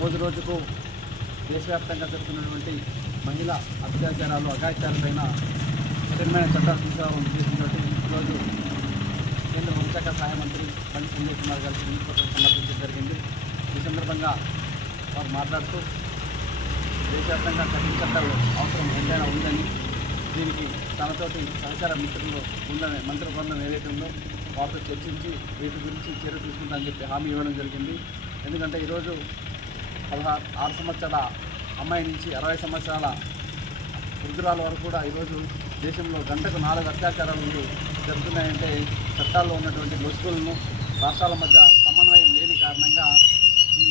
రోజు రోజుకు దేశవ్యాప్తంగా జరుగుతున్నటువంటి మహిళా అత్యాచారాలు అఘాయిత్యాలపైన కఠినమైన చట్టాలు తీసుకురావడం ఉద్దేశించినట్టు ఈరోజు కేంద్ర హోంశాఖ సహాయ మంత్రి బండి సంజయ్ కుమార్ గారికి వినతిపత్రం సమర్పించడం జరిగింది. ఈ సందర్భంగా వారు మాట్లాడుతూ దేశవ్యాప్తంగా కఠిన చట్టాలు అవసరం ఎంతైనా ఉందని, దీనికి తనతోటి సహచార మిత్రులు ఉందని మంత్రి బృందం ఏదైతే ఉందో వారితో చర్చించి వీటి గురించి చర్య తీసుకుంటామని చెప్పి హామీ ఇవ్వడం జరిగింది. ఎందుకంటే ఈరోజు 6 సంవత్సరాల అమ్మాయి నుంచి 60 సంవత్సరాల వృద్ధురాల వరకు కూడా ఈరోజు దేశంలో గంటకు 4 అత్యాచారాలు జరుగుతున్నాయంటే చట్టాల్లో ఉన్నటువంటి లొసుగులను రాష్ట్రాల మధ్య సమన్వయం లేని కారణంగా ఈ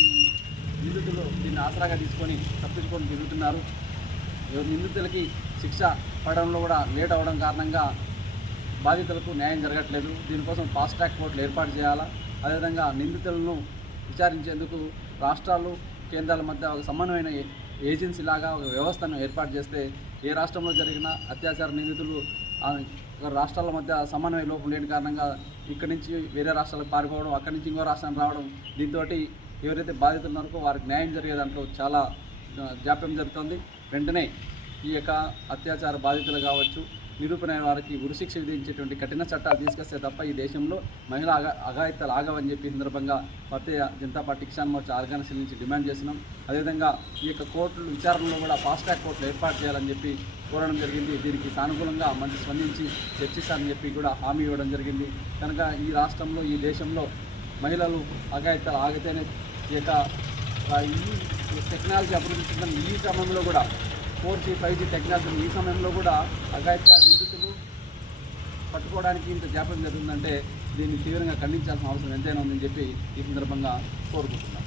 నిందితులు దీన్ని ఆసరాగా తీసుకొని తప్పించుకొని తిరుగుతున్నారు. నిందితులకి శిక్ష పడడంలో కూడా లేట్ అవ్వడం కారణంగా బాధితులకు న్యాయం జరగట్లేదు. దీనికోసం ఫాస్ట్ ట్రాక్ కోర్టులు ఏర్పాటు చేయాలా. అదేవిధంగా నిందితులను విచారించేందుకు రాష్ట్రాలు కేంద్రాల మధ్య ఒక సమన్వయమైన ఏజెన్సీ లాగా ఒక వ్యవస్థను ఏర్పాటు చేస్తే ఏ రాష్ట్రంలో జరిగిన అత్యాచార నిందితులు రాష్ట్రాల మధ్య సమన్వయ లోపం లేని కారణంగా ఇక్కడి నుంచి వేరే రాష్ట్రాలకు పారిపోవడం, అక్కడి నుంచి ఇంకో రాష్ట్రానికి రావడం, దీంతో ఎవరైతే బాధితులు ఉన్నారో వారికి న్యాయం జరిగే దాంట్లో చాలా జాప్యం జరుగుతుంది. వెంటనే ఈ యొక్క అత్యాచార బాధితులు కావచ్చు, నిరూపణ వారికి ఉరిశిక్ష విధించేటువంటి కఠిన చట్టాలు తీసుకొస్తే తప్ప ఈ దేశంలో మహిళా అఘాయిత్యాలు ఆగవని చెప్పి సందర్భంగా భారతీయ జనతా పార్టీ కిసాన్ మోర్చా ఆర్గనైజేషన్ నుంచి డిమాండ్ చేస్తున్నాం. అదేవిధంగా ఈ యొక్క కోర్టుల విచారణలో కూడా ఫాస్ట్ ట్రాక్ కోర్టులు ఏర్పాటు చేయాలని చెప్పి కోరడం జరిగింది. దీనికి సానుకూలంగా మంత్రి స్పందించి చర్చిస్తారని చెప్పి కూడా హామీ ఇవ్వడం జరిగింది. కనుక ఈ రాష్ట్రంలో ఈ దేశంలో మహిళలు అఘాయిత్యాలు ఆగితేనే ఈ యొక్క ఈ టెక్నాలజీ అభివృద్ధి చెందిన ఈ సమయంలో కూడా 4G 5G టెక్నాలజీ ఈ సమయంలో కూడా అఘాయిత్య నిందితులు పట్టుకోవడానికి ఇంత జాప్యం జరుగుతుందంటే దీన్ని తీవ్రంగా ఖండించాల్సిన అవసరం ఎంతైనా ఉందని చెప్పి ఈ సందర్భంగా కోరుకుంటున్నాం.